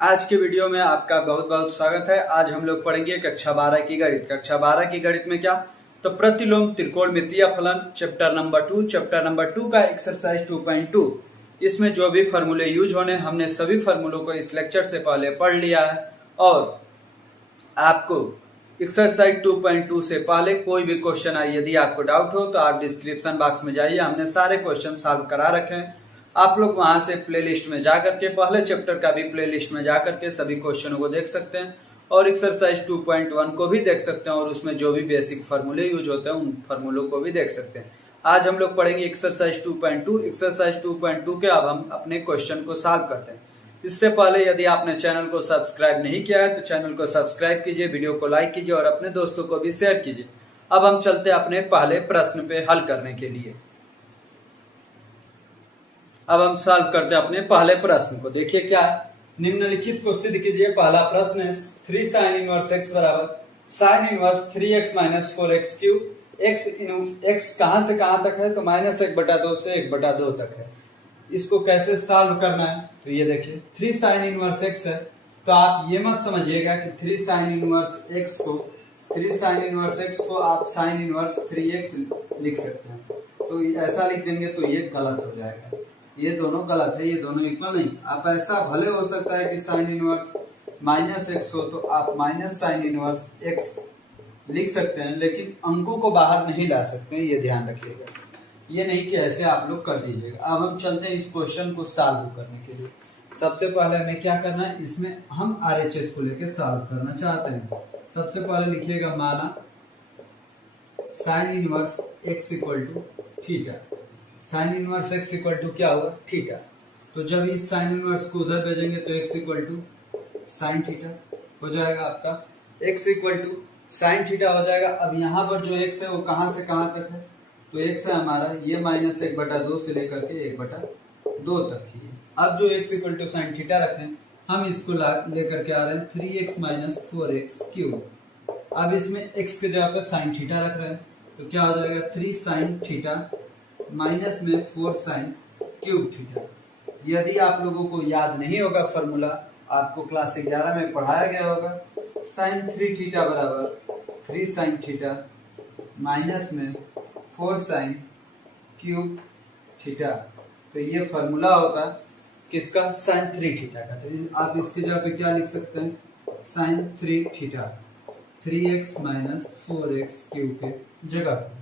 आज के वीडियो में आपका बहुत बहुत स्वागत है। आज हम लोग पढ़ेंगे कक्षा 12 की गणित। कक्षा 12 की गणित में क्या, तो प्रतिलोम त्रिकोणमितीय फलन चैप्टर नंबर 2 का एक्सरसाइज 2.2। इसमें जो भी फॉर्मूले यूज होने, हमने सभी फॉर्मूलों को इस लेक्चर से पहले पढ़ लिया है। और आपको एक्सरसाइज 2.2 से पहले कोई भी क्वेश्चन आए, यदि आपको डाउट हो तो आप डिस्क्रिप्शन बॉक्स में जाइए, हमने सारे क्वेश्चन सॉल्व करा रखे हैं। आप लोग वहां से प्लेलिस्ट में जा करके, पहले चैप्टर का भी प्लेलिस्ट में जा करके सभी क्वेश्चनों को देख सकते हैं और एक्सरसाइज 2.1 को भी देख सकते हैं और उसमें जो भी बेसिक फार्मूले यूज होते हैं उन फार्मूलों को भी देख सकते हैं। आज हम लोग पढ़ेंगे एक्सरसाइज 2.2। एक्सरसाइज 2.2 के अब हम अपने क्वेश्चन को सॉल्व करते हैं। इससे पहले यदि आपने चैनल को सब्सक्राइब नहीं किया है तो चैनल को सब्सक्राइब कीजिए, वीडियो को लाइक कीजिए और अपने दोस्तों को भी शेयर कीजिए। अब हम चलते हैं अपने पहले प्रश्न पे हल करने के लिए। अब हम सॉल्व करते हैं अपने पहले प्रश्न को। देखिए क्या है, निम्नलिखित को सिद्ध कीजिए। पहला प्रश्न है 3 sin इनवर्स x बराबर sin inverse 3x minus 4x cube. x कहां से कहां तक है, तो -1/2 से 1/2 तक है। इसको कैसे सॉल्व करना है, तो ये देखिए 3 sin इनवर्स x है, तो आप ये मत समझिएगा कि 3 sin इनवर्स x को आप sin इनवर्स 3x लिख सकते हैं। तो ऐसा लिख देंगे तो ये गलत हो जाएगा, ये दोनों गलत है, ये दोनों इक्वल नहीं। आप ऐसा भले हो सकता है कि sin इनवर्स -x हो तो आप माइनस sin इनवर्स x लिख सकते हैं, लेकिन अंकों को बाहर नहीं ला सकते हैं, ये ध्यान रखिएगा। ये नहीं कि ऐसे आप लोग कर दीजिएगा। अब हम चलते हैं इस क्वेश्चन को सॉल्व करने के लिए। सबसे पहले हमें क्या करना है, इसमें हम RHS को लेकर सॉल्व करना चाहते हैं। सबसे पहले लिखिएगा माना sin inverse x equal to theta. sin inverse x equal to क्या होगा, थीटा। तो जब इस sin इनवर्स को उधर भेजेंगे तो x equal to sin theta हो जाएगा आपका। x equal to sin theta हो जाएगा। अब यहाँ पर जो x है वो कहां से कहां तक है, तो x है हमारा ये -1/2 से लेकर के 1/2 तक ही है। अब जो x equal to sin theta रखें, हम इसको लेकर के आ रहे हैं 3x माइनस 4x क्यूब। अब इसमें x के जगह पे sin थीटा रख रहे हैं, तो क्या हो जाएगा 3 sin थीटा माइनस में 4 sin क्यूब थीटा। यदि आप लोगों को याद नहीं होगा फॉर्मूला, आपको क्लास 11 में पढ़ाया गया होगा। sin 3 थीटा बराबर 3 sin थीटा माइनस में 4 sin क्यूब थीटा। तो ये फॉर्मूला होता है किसका, sin 3 थीटा का। तो आप इसकी जगह पे क्या लिख सकते हैं, sin 3 theta 3x minus 4x cube के जगह पे,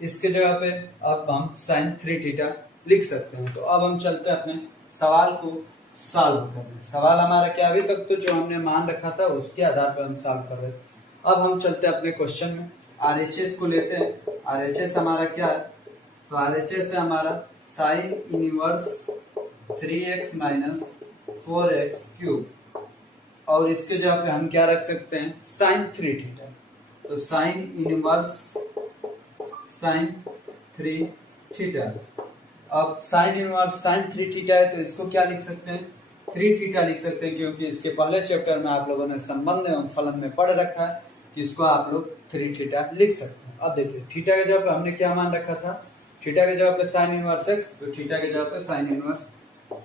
इसके जगह पे अब हम sin 3 थीटा लिख सकते हैं। तो अब हम चलते हैं अपने सवाल को सॉल्व करने। सवाल हमारा क्या, अभी तक तो जो हमने मान रखा था उसके आधार पर हम सॉल्व कर रहे थे। अब हम चलते हैं अपने क्वेश्चन में, RHS को लेते हैं। RHS हमारा क्या है, तो RHS है हमारा sin inverse 3x minus 4x cube, और इसके जगह पे हम क्या रख सकते हैं, sin 3 थीटा। तो sin इनवर्स sin 3 थीटा। अब sin इनवर्स sin 3 थीटा है तो इसको क्या लिख सकते हैं, 3 थीटा लिख सकते हैं, क्योंकि इसके पहले चैप्टर में आप लोगों ने संबंध एवं फलन में पढ़ रखा है कि इसको आप लोग 3 थीटा लिख सकते हैं। अब देखिए थीटा के जगह पे हमने क्या मान रखा था, थीटा के जगह पे sin इनवर्स x, तो थीटा के जगह पे sin इनवर्स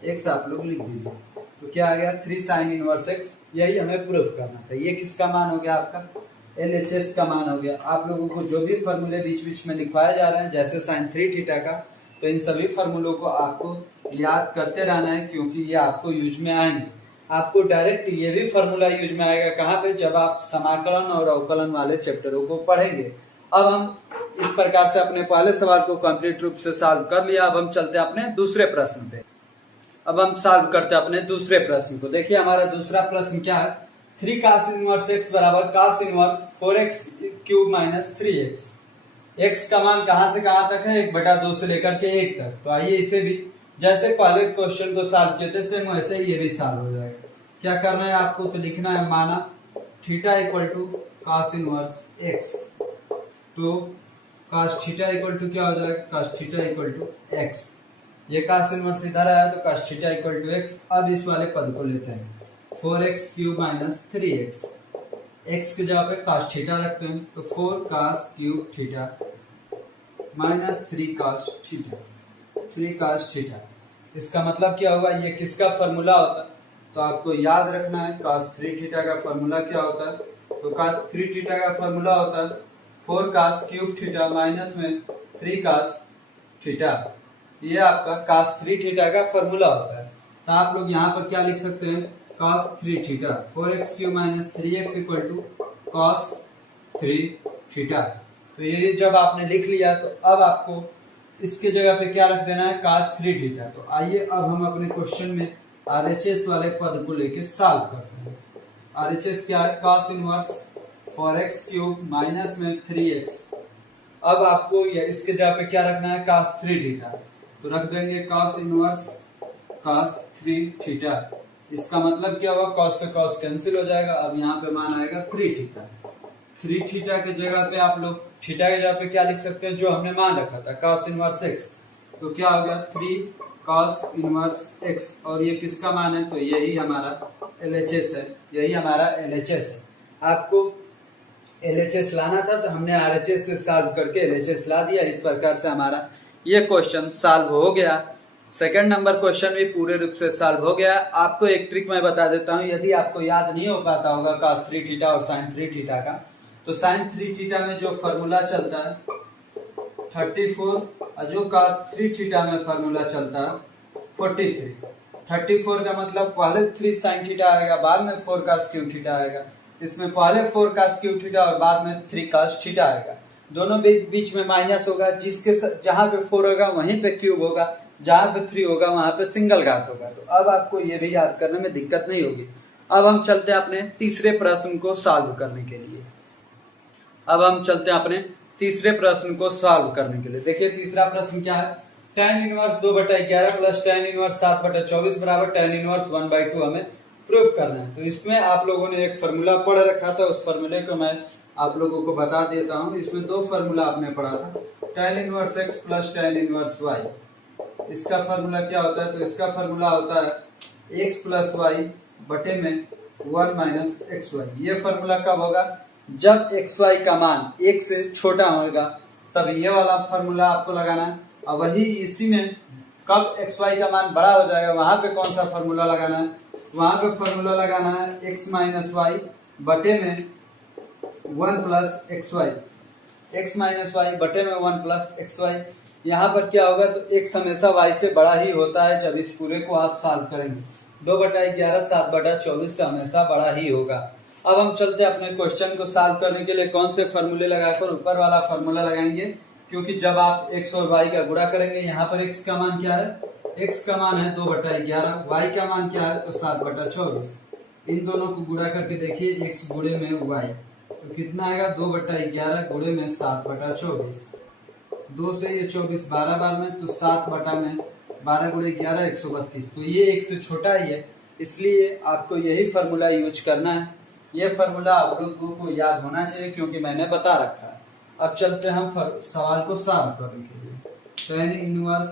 x आप लोग लिख दीजिए। तो क्या आ गया 3 sin इनवर्स x, यही हमें प्रूफ करना था। ये किसका मान हो गया, आपका LHS का मान हो गया। आप लोगों को जो भी फॉर्मूले बीच बीच में लिखवाए जा रहे हैं, जैसे sin 3 थीटा का, तो इन सभी फॉर्मूलों को आपको याद करते रहना है, क्योंकि ये आपको यूज में आएंगे। आपको डायरेक्ट ये भी फॉर्मूला यूज में आएगा कहाँ पे, जब आप समाकलन और अवकलन वाले चैप्टरों को पढ़ेंगे। अब हम इस प्रकार से अपने पहले सवाल को कंप्लीट रूप से सॉल्व कर लिया। अब हम चलते हैं अपने दूसरे प्रश्न पे। अब हम सॉल्व करते हैं अपने दूसरे प्रश्न को। देखिए हमारा दूसरा प्रश्न क्या है, 3 cos इनवर्स x बराबर cos inverse 4x cube minus 3x। x का मान कहां से कहां तक है, 1/2 से लेकर के 1 तक। तो आइए इसे भी जैसे पहले क्वेश्चन को सॉल्व किए थे सेम वैसे ये भी सॉल्व हो जाएगा। क्या करना है आपको, तो लिखना है माना theta equal to cos inverse x। तो cos थीटा इक्वल टू क्या हो जाएगा, cos theta equal to x। ये cos इनवर्स इधर आया तो cos theta equal to x। अब इस वाले पद को लेते हैं 4x cube minus 3x। x की जगह पे cos थीटा रखते हैं, तो 4 cos cube theta minus 3 cos theta. इसका मतलब क्या होगा, ये किसका फॉर्मूला होता, तो आपको याद रखना है cos 3 थीटा का फॉर्मूला क्या होता है। तो cos 3 थीटा का फॉर्मूला होता है 4 cos क्यूब थीटा माइनस में 3 cos थीटा। ये आपका cos 3 थीटा का फॉर्मूला होता है। तो आप लोग यहाँ पर क्या लिख सकते हैं, cos 3 theta 4x cube minus 3x equal to cos 3 theta. तो ये जब आपने लिख लिया तो अब आपको इसके जगह पे क्या रख देना है, cos 3 थीटा। तो आइए अब हम अपने क्वेश्चन में RHS वाले पद को लेके सॉल्व करते हैं। RHS क्या है, cos inverse 4x cube minus में 3x। अब आपको इसके जगह पे क्या रखना है, cos 3 थीटा। तो रख देंगे cos इनवर्स cos 3 थीटा। इसका मतलब क्या हुआ, cos से cos कैंसिल हो जाएगा। अब यहाँ पे मान आएगा 3 थीटा। 3 थीटा के जगह पे आप लोग थीटा के जगह पे क्या लिख सकते हैं, जो हमने मान रखा था cos इनवर्स x। तो क्या हो गया 3 cos इनवर्स x, और ये किसका मान है, तो यही हमारा LHS है। यही हमारा LHS है। आपको LHS लाना था तो हमने RHS से सॉल्व करके LHS ला दिया। इस प्रकार से हमारा ये क्वेश्चन सॉल्व हो गया। सेकंड नंबर क्वेश्चन भी पूरे रूप से सॉल्व हो गया। आपको एक ट्रिक मैं बता देता हूँ, यदि आपको याद नहीं हो पाता होगा cos 3 थीटा और sin 3 थीटा का, तो sin 3 थीटा में जो फॉर्मूला चलता है 34 और जो cos 3 थीटा में फॉर्मूला चलता है 43। 34 का मतलब पहले 3 sin थीटा आएगा, बाद में 4 cos क्यूब थीटा आएगा। इसमें पहले 4 cos क्यूब थीटा और बाद में 3 cos थीटा आएगा। दोनों बीच में माइनस होगा, जिसके जहां पे 4 होगा वहीं पे क्यूब होगा, जहां पे 3 होगा वहां पे सिंगल घात होगा। तो अब आपको ये भी याद करने में दिक्कत नहीं होगी। अब हम चलते हैं अपने तीसरे प्रश्न को सॉल्व करने के लिए। देखिए तीसरा प्रश्न क्या है, tan inverse 2/11 plus tan inverse 7/24 बराबर tan इनवर्स 1/2 हमें प्रूफ करना है। तो इसमें आप लोगों ने एक फॉर्मूला पढ़ रखा था, उस फॉर्मूले को मैं आप लोगों को बता देता हूँ। इसमें दो फॉर्मूला आपने पढ़ा था, tan inverse x plus tan inverse y। इसका फॉर्मूला क्या होता है, तो इसका फॉर्मूला होता है x प्लस वाई बटे में 1 माइनस एक्स वाई। ये फॉर्मूला कब होगा, जब एक्स वाई का मान 1 से छोटा होगा तब ये वाला फॉर्मूला आपको लगाना है। और वही इसी में कब एक्स वाई का मान बड़ा हो जाएगा वहां पे कौन सा फॉर्मूला लगाना है, वहां पे फॉर्मूला लगाना है x माइनस वाई बटे में 1 plus x y. X minus y बटे में 1 प्लस एक्स वाई। यहाँ पर क्या होगा, तो x हमेशा y से बड़ा ही होता है जब इस पूरे को आप सॉल्व करेंगे। 2/11 7/24 से हमेशा बड़ा ही होगा। अब हम चलते हैं अपने क्वेश्चन को सॉल्व करने के लिए कौन से फॉर्मूले लगाकर ऊपर वाला फॉर्मूला लगाएंगे, क्योंकि जब आप x और y का गुणा करेंगे, यहाँ पर x का मान क्या है, x का मान है 2/11, y का मान क्या है तो 7/24। इन दोनों को गुणा करके देखिए x गुणे में y, तो कितना आएगा 2/11 गुणे में 7/24। 2 से ये 24 12 बार में, तो 7 बटा में 12 गुणे 11 132। तो ये 1 से छोटा ही है, इसलिए आपको यही फॉर्मूला यूज करना है। ये फॉर्मूला आप लोगों को याद होना चाहिए क्योंकि मैंने बता रखा है। अब चलते हैं हम सवाल को सॉल्व करने के लिए। tan इनवर्स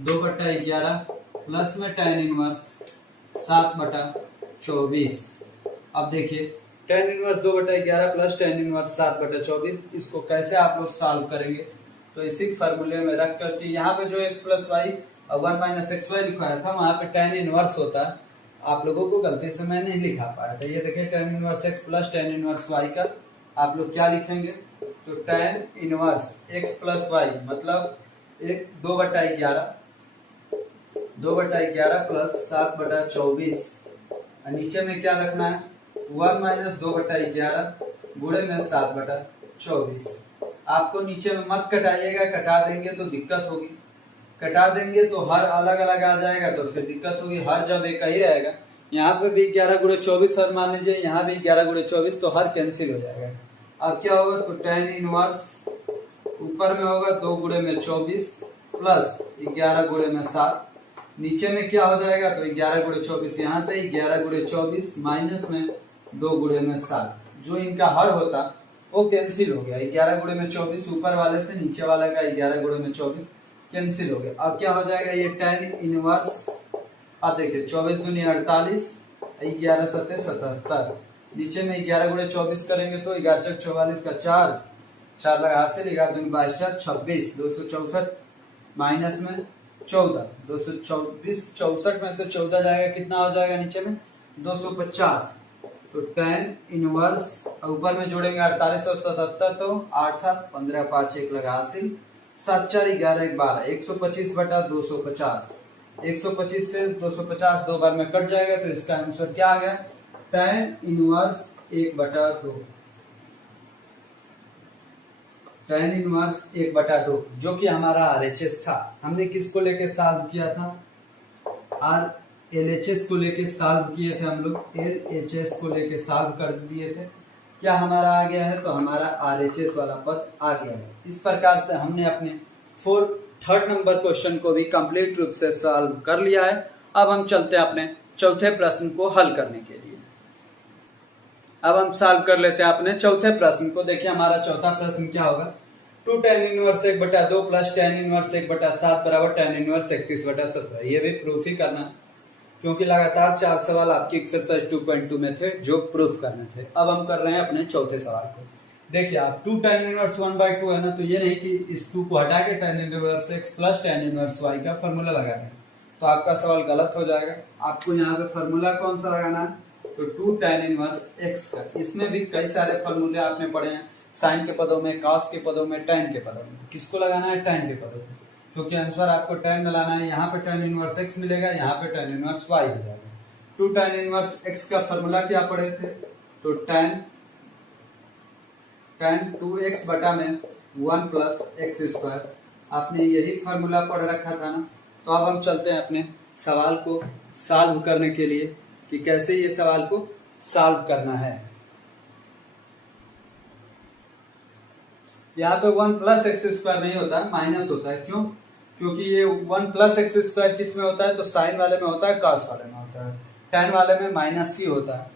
2/11 प्लस में tan इनवर्स 7/24। अब देखिए tan inverse 2/11 plus tan inverse 7/24, इसको कैसे आप लोग सॉल्व करेंगे, तो इसी फॉर्मूले में रख करके यहाँ पे जो x प्लस वाई और 1 माइनस एक्स वाई लिखवाया था वहां पे tan इनवर्स होता है। आप लोगों को गलती से मैं नहीं लिखा पाया था। ये देखिए tan inverse x plus tan inverse y का आप लोग क्या लिखेंगे, तो tan inverse x plus y मतलब 2/11 प्लस 7/24, और नीचे में क्या रखना है 1 माइनस 2/11 गुणे में 7/24। आपको नीचे में मत कटाइएगा, कटा देंगे तो दिक्कत होगी, कटा देंगे तो हर अलग अलग आ जाएगा तो फिर दिक्कत होगी। हर जब एक ही रहेगा, यहाँ पे भी 11 गुणे 24 और मान लीजिए यहाँ भी 11 गुणे 24, तो हर कैंसिल हो जाएगा। अब क्या होगा, तो tan इनवर्स ऊपर में होगा 2 गुणे में 24 प्लस 11 गुणे में 7, नीचे में क्या हो जाएगा, तो 11 गुणे 24 यहाँ पे 11 गुणे 24 माइनस में 2 गुणे में 7, जो इनका हर होता वो कैंसिल हो गया। 11 गुणे में 24 ऊपर वाले से नीचे वाले का 11 गुणे में 24 कैंसिल हो गया। अब क्या हो जाएगा, ये tan इनवर्स, अब देखिए 24 दूनी 48, 11 सत्ते 77, नीचे में 11 गुणे 24 करेंगे तो 11 चक 44 का 4 लगा हासिल, 11 दूनी 22 4 26, 264 माइनस में 14, 224, 64 में से 14 जाएगा, कितना हो जाएगा नीचे में 250। तो tan इनवर्स ऊपर में जोड़ेंगे 48 और 77, तो 8 7 15 5 1 लगा हासिल, 7 4 11 1 12, 125 बटा 250, 125 से 250 दो बार में कट जाएगा, तो इसका आंसर क्या आ गया tan इनवर्स 1/2, tan इनवर्स 1/2, जो कि हमारा RHS था। हमने किसको लेके सॉल्व किया था, LHS को लेके सॉल्व किए थे हम लोग, LHS को लेके सॉल्व कर दिए थे। क्या हमारा आ गया है, तो हमारा RHS वाला पद आ गया है। इस प्रकार से हमने अपने थर्ड नंबर क्वेश्चन को भी कंप्लीट रूप से सॉल्व कर लिया है। अब हम चलते हैं अपने चौथे प्रश्न को हल करने के लिए। अब हम सॉल्व कर लेते हैं अपने चौथे प्रश्न को। देखिए हमारा चौथा प्रश्न क्या होगा, 2 tan inverse 1/2 plus tan inverse 1/7 बराबर tan इनवर्स 31/17। ये भी प्रूफ ही करना है, क्योंकि लगातार 4 सवाल आपकी एक्सरसाइज 2.2 में थे जो प्रूफ करने थे। अब हम कर रहे हैं अपने चौथे सवाल को। देखिए आप 2 tan इनवर्स 1/2 है ना, तो ये नहीं कि इस 2 को हटा के tan inverse x plus tan inverse y का फॉर्मूला लगा दें, तो आपका सवाल गलत हो जाएगा। आपको यहाँ पे फॉर्मूला कौन सा लगाना है, तो 2 tan इनवर्स x का। इसमें भी कई सारे फॉर्मूले आपने पढ़े हैं, साइन के पदों में, कॉस के पदों में, tan के पदों में। किसको लगाना है, tan के पदों में, क्योंकि आंसर आपको tan में लाना है। यहाँ पे tan इनवर्स x मिलेगा, यहाँ पे tan इनवर्स y हो जाएगा। 2 tan इनवर्स x का फॉर्मूला क्या पढ़े थे, तो tan 2x बटा में 1 प्लस एक्स स्क्वायर, आपने यही फॉर्मूला पढ़ रखा था ना। तो अब हम चलते हैं अपने सवाल को सॉल्व करने के लिए कि कैसे ये सवाल को सॉल्व करना है। यहाँ पे 1 प्लस एक्स स्क्वायर नहीं होता है, माइनस होता है। क्यों, क्योंकि ये 1 प्लस एक्स स्क्वायर किस में होता है, तो साइन वाले में होता है, कॉस वाले में होता है, tan वाले में माइनस ही होता है।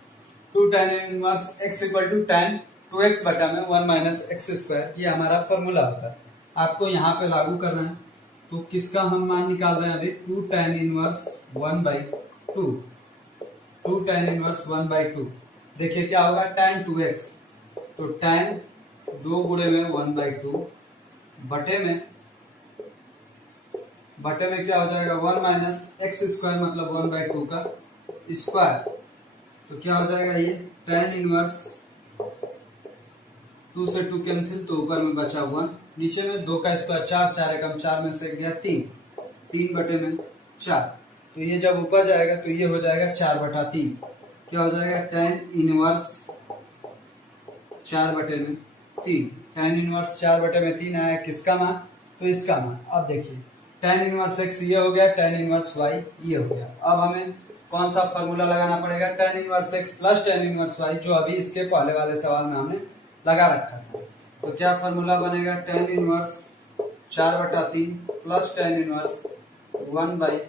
2 tan inverse x equal to tan 2x बटा में 1 माइनस एक्स स्क्वायर, ये हमारा फॉर्मूला होता है। आपको यहाँ पे लागू करना है, तो किसका हम मान निकाल रहे हैं अभी, 2 tan इनवर्स 1/2, 2 tan इनवर्स 1/2। देखिए क्या होगा, tan 2x, तो tan 2 गुणे में 1/2 बटे में क्या हो जाएगा 1 माइनस एक्स स्क्वायर, मतलब 1/2 का स्क्वायर। तो क्या हो जाएगा ये tan इनवर्स 2 से 2 कैंसिल, तो ऊपर में बचा 1, नीचे में 2 का स्क्वायर 4, 4 एकम 4 में से गया 3, 3 बटे में 4। तो ये जब ऊपर जाएगा तो ये हो जाएगा 4/3। क्या हो जाएगा tan इनवर्स 4/3। tan इनवर्स 4/3 आया, किसका मान, तो इसका मान। अब देखिए tan इनवर्स x ये हो गया, tan इनवर्स y ये हो गया। अब हमें कौन सा फॉर्मूला लगाना पड़ेगा, tan inverse x plus tan inverse y, जो अभी इसके पहले वाले सवाल में हमने लगा रखा था। तो क्या फॉर्मूला बनेगा, tan inverse 4/3 plus tan inverse 1/7।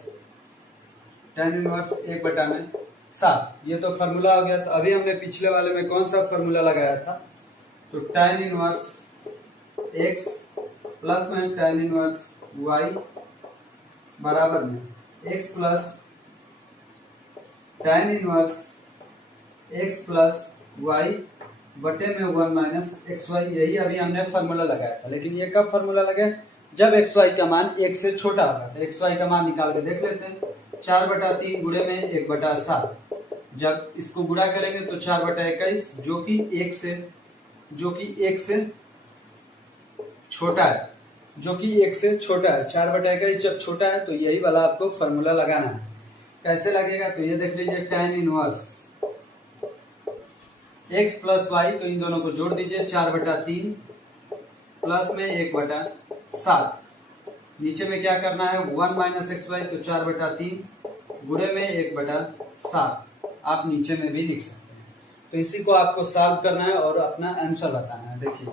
ये तो फॉर्मूला हो गया। तो अभी हमने पिछले वाले में कौन सा फॉर्मूला लगाया था, तो tan इनवर्स x प्लस में tan इनवर्स y बराबर में x plus tan inverse x plus y बटे में 1 माइनस एक्स वाई। यही अभी हमने फॉर्मूला लगाया था, लेकिन ये कब फॉर्मूला लगाया, जब एक्स वाई का मान 1 से छोटा होगा। तो एक्स वाई का मान निकाल के देख लेते हैं, 4/3 गुणे में 1/7। जब इसको गुणा करेंगे तो 4/21, जो कि 1 से छोटा है, 4/21 जब छोटा है, तो यही वाला आपको फॉर्मूला लगाना है। कैसे लगेगा, तो ये देख लीजिए, tan inverse x plus y, तो इन दोनों को जोड़ दीजिए, 4/3 प्लस में 1/7। नीचे में क्या करना है, 1 माइनस एक्स वाई, तो 4/3 गुणे में 1/7 आप नीचे में भी लिख सकते हैं। तो इसी को आपको सॉल्व करना है और अपना आंसर बताना है। देखिए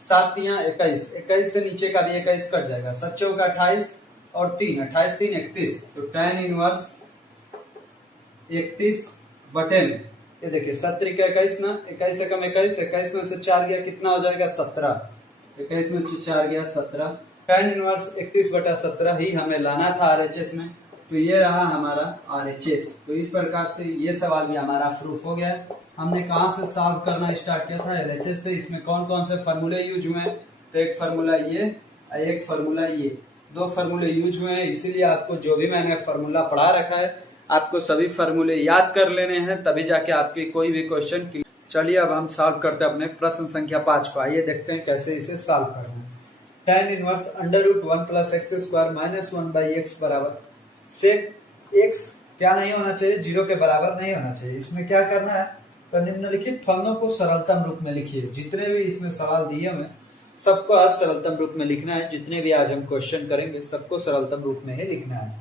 7 तियां 21, 21 से नीचे का भी 21 कट जाएगा, 7 चौका 28 और 3, 28 3 31। तो tan इनवर्स 31 बटे में, ये देखिए 7 3 21 ना, 21 एकम 21, 21 में से 4 गया, कितना हो जाएगा 17, 21 में से 4 गया 17। tan इनवर्स 31/17 ही हमें लाना था RHS में, तो ये रहा हमारा RHS। तो इस प्रकार से ये सवाल भी हमारा प्रूफ हो गया है। हमने कहाँ से सॉल्व करना स्टार्ट किया था, LHS से। इसमें कौन कौन से फार्मूले यूज हुए हैं, तो एक फार्मूला ये, एक फार्मूला ये। दो फार्मूले यूज हुए हैं, इसीलिए आपको जो भी मैंने फार्मूला पढ़ा रखा है आपको सभी फार्मूले याद कर लेने हैं, तभी जाके आपके कोई भी क्वेश्चन। चलिए अब हम सॉल्व करते हैं अपने प्रश्न संख्या 5 को। आइए देखते हैं कैसे इसे सॉल्व करना है। tan inverse under root 1 plus x square minus 1 by x बराबर से एक्स क्या नहीं होना चाहिए, 0 के बराबर नहीं होना चाहिए। इसमें क्या करना है, तो निम्नलिखित फलनों को सरलतम रूप में लिखिए। जितने भी इसमें सवाल दिए हुए सबको आज सरलतम रूप में लिखना है। जितने भी आज हम क्वेश्चन करेंगे सबको सरलतम रूप में ही लिखना है।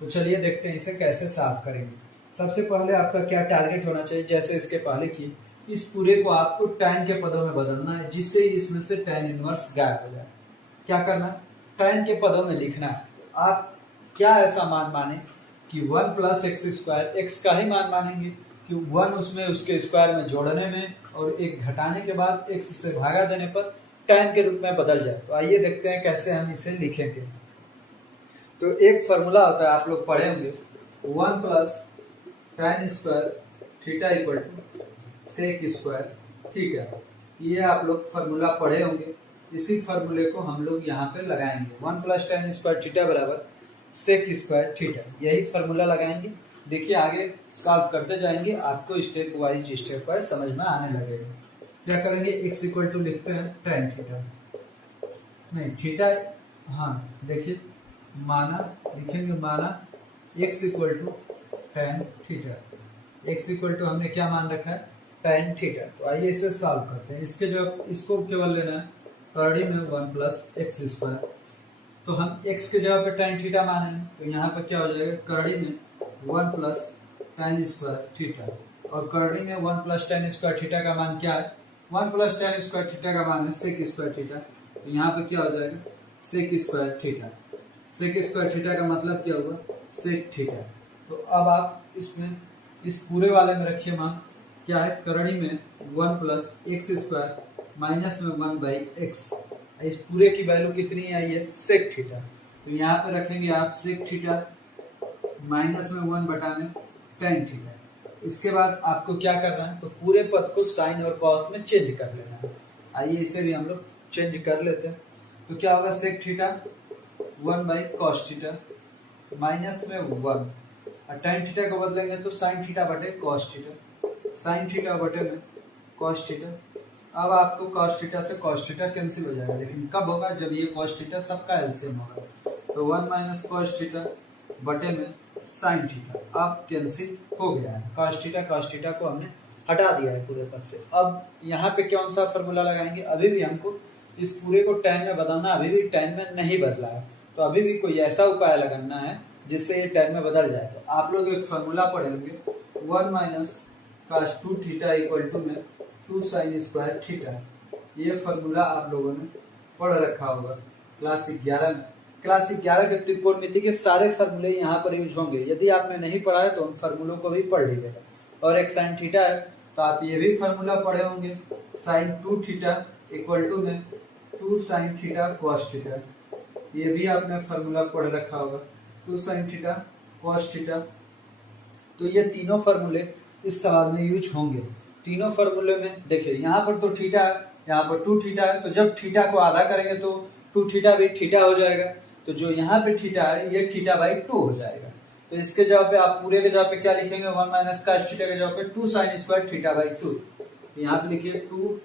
तो चलिए देखते हैं इसे कैसे सॉल्व करेंगे। सबसे पहले आपका क्या टारगेट होना चाहिए, जैसे इसके पहले की इस पूरे को आपको tan के पदों में बदलना है, जिससे इसमें से tan इनवर्स गायब हो जाए। क्या करना है, tan के पदों में लिखना है। आप क्या ऐसा मान माने कि 1 प्लस एक्स स्क्वायर, एक्स का ही मान मानेंगे कि 1 उसमें उसके स्क्वायर में जोड़ने में और एक घटाने के बाद एक्स से भागा देने पर tan के रूप में बदल जाए। तो आइए देखते हैं कैसे हम इसे लिखेंगे। तो एक फॉर्मूला होता है, आप लोग पढ़े होंगे, 1 plus tan square theta equal to sec square theta. ये आप लोग फॉर्मूला पढ़े होंगे। इसी फॉर्मूले को हम लोग यहाँ पे लगाएंगे। 1 प्लस tan स्क्वायर थीटा बराबर सेक स्क्वायर थीटा, यही फॉर्मूला लगाएंगे। देखिए आगे सॉल्व करते जाएंगे, आपको स्टेप वाइज समझ में आने लगेगा। क्या करेंगे, x इक्वल टू लिखते हैं tan थीटा, नहीं थीटा, हाँ देखिए माना लिखेंगे, माना x equal to tan theta. x equal to हमने क्या मान रखा है, tan थीटा। तो आइए इसे सॉल्व करते हैं। इसके जो इसको केवल लेना है करड़ी में 1 प्लस एक्स स्क्वायर, तो हम x के जगह पे tan थीटा मानेंगे, तो यहाँ पर क्या हो जाएगा, करड़ी में 1 प्लस tan स्क्वायर थीटा, और करड़ी में 1 प्लस tan स्क्वायर थीटा का मान क्या है, 1 प्लस tan स्क्वायर थीटा का मान है सेक स्क्वायर थीटा। तो यहाँ पे क्या हो जाएगा, sec square theta. Sec square theta का मतलब क्या हुआ, सेक थीटा। तो अब आप इसमें इस पूरे वाले में रखिए मान क्या है, करड़ी में 1 प्लस एक्स स्क्वायर माइनस में 1 बाई एक्स। इस पूरे की वैल्यू कितनी आई है, सेक थीटा। तो यहाँ पे रखेंगे आप सेक थीटा माइनस में 1 बटा में tan थीटा। इसके बाद आपको क्या करना है, तो पूरे पद को साइन और कॉस में चेंज कर लेना है। आइए इसे भी हम लोग चेंज कर लेते हैं। तो क्या होगा, sec theta 1 by cos theta minus में 1, और tan थीटा को बदलेंगे तो साइन थीटा बटे कॉस थीटा, साइन थीटा बटे में कॉस थीटा। अब आपको कॉस थीटा से कॉस थीटा कैंसिल हो जाएगा, लेकिन कब होगा, जब ये कॉस थीटा सबका एलसीएम होगा। तो 1 माइनस कॉस थीटा बटे में साइन थीटा अब कैंसिल हो गया है। कॉस थीटा को हमने हटा दिया है पूरे पद से। अब यहाँ पे कौन सा फॉर्मूला लगाएंगे, अभी भी हमको इस पूरे को tan में बदलना, अभी भी tan में नहीं बदला है, तो अभी भी कोई ऐसा उपाय लगाना है जिससे ये tan में बदल जाए। तो आप लोग एक फॉर्मूला पढ़ेंगे, 1 minus cos 2 theta equal to में 2 साइन स्क्वायर थीटा। ये फॉर्मूला आप लोगों ने पढ़ रखा होगा क्लास 11 में। क्लास 11 के त्रिकोणमिति के सारे फॉर्मूले यहाँ पर यूज होंगे। यदि आपने नहीं पढ़ा है तो उन फॉर्मूलों को भी पढ़ लीजिएगा। और एक साइन थीटा है तो आप ये भी फॉर्मूला पढ़े होंगे, साइन 2 थीटा इक्वल टू में 2 साइन थीटा कॉस थीटा। ये भी आपने फॉर्मूला पढ़ रखा होगा, 2 साइन थीटा कॉस थीटा। तो ये तीनों फॉर्मूले इस सवाल में यूज होंगे। तीनों फॉर्मूले में देखिए यहाँ पर तो थीटा है, यहाँ पर 2 थीटा है, तो जब थीटा को आधा करेंगे तो 2 थीटा भी थीटा हो जाएगा। तो जो यहाँ पे थीटा है ये थीटा बाई 2 हो जाएगा। तो इसके जगह पे आप पूरे के जगह पे क्या लिखेंगे, 1 माइनस कॉस थीटा के जगह पे 2 साइन स्क्वायर थीटा बाई 2। तो यहाँ पे लिखिए 2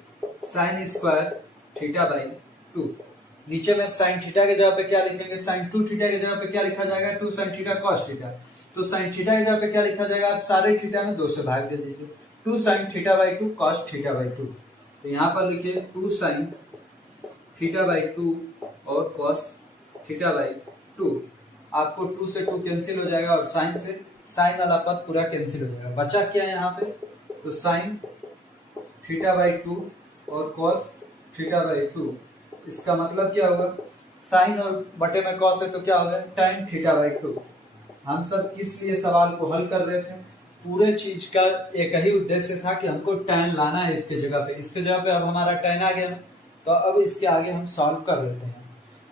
साइन स्क्वायर थीटा बाई 2। नीचे में साइन थीटा के जगह पे क्या लिखेंगे, साइन 2 थीटा के जगह पे क्या लिखा जाएगा, 2 साइन थीटा कॉस थीटा। तो साइन थीटा की जगह पे क्या लिखा जाएगा, आप सारे थीटा में 2 से भाग दे दीजिए, 2 sine theta by 2 cos theta by 2। तो यहाँ पर लिखिए 2 साइन थीटा बाई 2 और कॉस थीटा बाई 2। आपको 2 से 2 कैंसिल हो जाएगा और साइन से साइन वाला पद पूरा कैंसिल हो जाएगा। बचा क्या है यहाँ पे, तो साइन थीटा बाई 2 और कॉस थीटा बाई 2। इसका मतलब क्या होगा, साइन और बटे में कॉस है तो क्या होगा, tan थीटा बाई 2। हम सब किस लिए सवाल को हल कर रहे थे, पूरे चीज का एक ही उद्देश्य था कि हमको tan लाना है इसके जगह पे। इसके जगह पे अब हमारा tan आ गया, तो अब इसके आगे हम सॉल्व कर लेते हैं।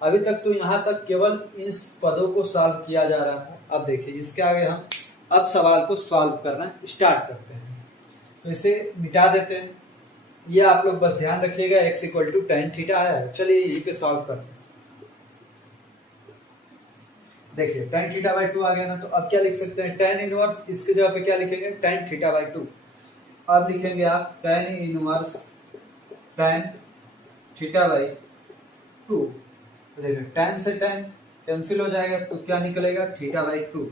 अभी तक तो यहाँ तक केवल इस पदों को सॉल्व किया जा रहा था। अब देखिए इसके आगे हम अब सवाल को सॉल्व करना स्टार्ट करते हैं। तो इसे मिटा देते हैं। ये आप लोग बस ध्यान रखिएगा, x equal to tan theta है। चलिए यहीं पे सॉल्व करते हैं। देखिए tan थीटा बाई 2 आ गया ना, तो अब क्या लिख सकते हैं, tan इनवर्स, इसके जगह पे क्या लिखेंगे, tan थीटा बाई 2। अब लिखेंगे आप tan inverse tan theta by 2। देखिए tan से tan कैंसिल हो जाएगा, तो क्या निकलेगा, थीटा बाई 2।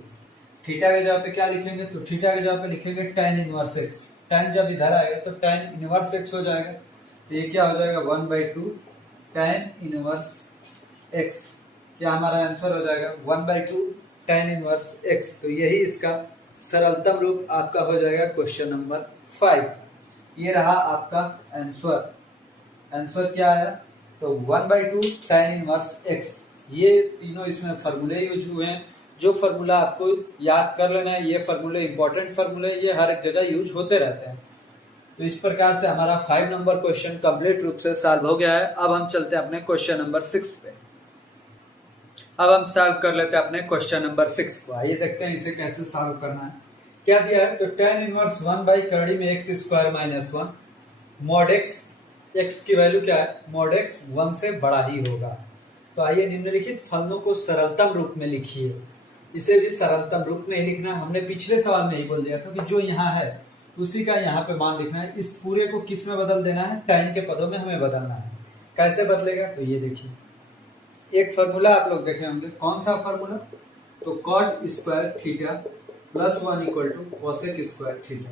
थीटा के जगह पे क्या लिखेंगे, तो थीटा के जगह पे लिखेंगे tan इनवर्स x। tan जब इधर आएगा तो tan इनवर्स x हो जाएगा, तो ये क्या हो जाएगा, 1/2 tan इनवर्स x। क्या हमारा आंसर हो जाएगा, 1/2 tan इनवर्स x। तो यही इसका सरलतम रूप आपका हो जाएगा क्वेश्चन नंबर 5। ये रहा आपका आंसर। आंसर क्या आया, तो 1/2 tan इनवर्स x। ये तीनों इसमें फार्मूले यूज हुए हैं। जो फार्मूला आपको याद कर लेना है, ये फार्मूले इंपॉर्टेंट फार्मूले, ये हर एक जगह यूज होते रहते हैं। तो इस प्रकार से हमारा 5 नंबर क्वेश्चन कंप्लीट रूप से सॉल्व हो गया है। अब हम चलते हैं अपने क्वेश्चन नंबर 6 पे। अब हम सॉल्व कर लेते हैं अपने क्वेश्चन नंबर 6 को। आइए देखते हैं इसे कैसे सॉल्व करना है। क्या दिया है, तो tan इनवर्स 1/करड़ी में x square minus 1 mod x की वैल्यू क्या है, मॉड x 1 से बड़ा ही होगा। तो आइए निम्नलिखित फलनों को सरलतम रूप में लिखिए। इसे भी सरलतम रूप में ही लिखना है। हमने पिछले सवाल में ही बोल दिया था कि जो यहाँ है उसी का यहाँ पे मान लिखना है। इस पूरे को किस में बदल देना है, tan के पदों में हमें बदलना है। कैसे बदलेगा, तो ये देखिए, एक फार्मूला आप लोग देखे होंगे, कौन सा फार्मूला, तो cot square theta plus 1 equal to cosec square theta.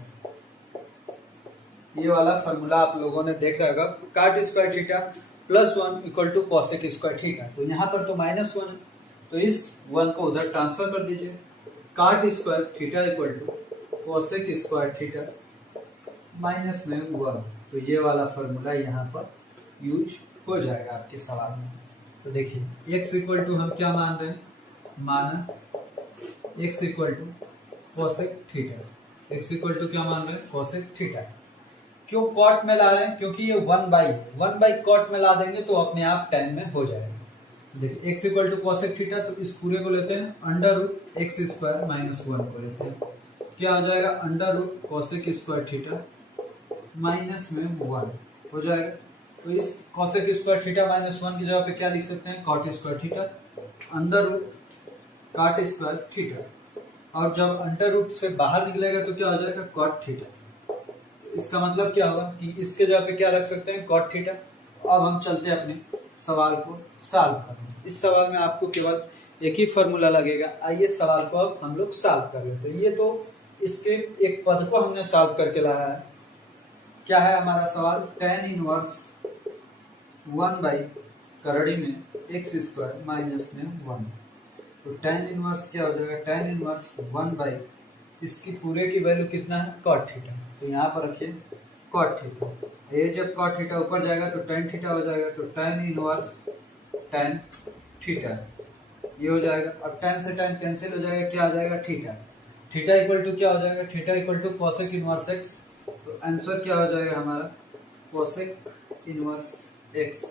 ये वाला फार्मूला आप लोगों ने देखा होगा, cot square theta plus 1 equal to cosec square theta. तो यहाँ पर तो -1 है, तो इस 1 को उधर ट्रांसफर कर दीजिए। cot square theta equal to cosec square theta minus में 1। तो ये वाला फार्मूला यहाँ पर यूज हो जाएगा आपके सवाल में। तो देखिए x इक्वल टू हम क्या मान रहे हैं, माना x equal to cosec theta. x equal to क्या मान रहे हैं, कोसेक थीटा। क्यों कॉट में ला रहे हैं, क्योंकि ये 1/1 कॉट में ला देंगे तो अपने आप tan में हो जाएगा। देखिए x equal to cosec theta, तो इस पूरे को लेते हैं under root x square minus 1 को लेते हैं। क्या हो जाएगा, under root cosec square theta minus में 1 हो जाएगा। तो इस कोसेक स्क्वायर थीटा माइनस 1 की जगह पे क्या लिख सकते हैं, cot square theta under root cot square theta. और जब अंडर रूट से बाहर निकलेगा तो क्या हो जाएगा, कॉट थीटा। इसका मतलब क्या होगा कि इसके जगह पे क्या रख सकते हैं, कॉट थीटा। अब हम चलते हैं अपने सवाल को सॉल्व करने। इस सवाल में आपको केवल एक ही फॉर्मूला लगेगा। आइए सवाल को अब हम लोग सॉल्व कर लेते हैं। ये तो इसके एक पद को हमने सॉल्व करके लाया है। क्या है हमारा सवाल, tan इनवर्स 1/करड़ी में x स्क्वायर माइनस में 1। तो tan इनवर्स क्या हो जाएगा, tan इनवर्स 1/ इसकी पूरे की वैल्यू कितना है, cot थीटा। तो यहाँ पर रखिए cot थीटा। ये जब cot थीटा ऊपर जाएगा तो tan थीटा हो जाएगा। तो tan इनवर्स tan थीटा ये हो जाएगा। अब tan से tan कैंसिल हो जाएगा, क्या आ जाएगा, थीटा। थीटा इक्वल टू क्या हो जाएगा, theta equal to cosec inverse x। तो आंसर क्या हो जाएगा हमारा, कोसेक इनवर्स x।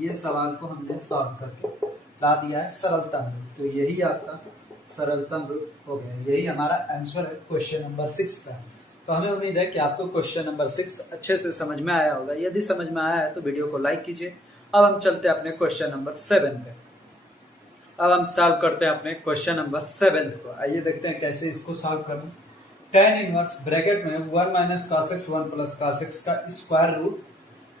ये सवाल को हमने सॉल्व करके ला दिया है सरलतम रूप। तो यही आपका सरलतम रूप हो गया। यही हमारा आंसर है क्वेश्चन नंबर 6 का। तो हमें उम्मीद है कि आपको क्वेश्चन नंबर 6 अच्छे से समझ में आया होगा। यदि समझ में आया है तो वीडियो को लाइक कीजिए। अब हम चलते हैं अपने क्वेश्चन नंबर 7 पे। अब हम सॉल्व करते हैं अपने क्वेश्चन नंबर 7 को। आइए देखते हैं कैसे इसको सॉल्व करना। tan इनवर्स ब्रैकेट में 1 minus cos x 1 plus cos x का स्क्वायर रूट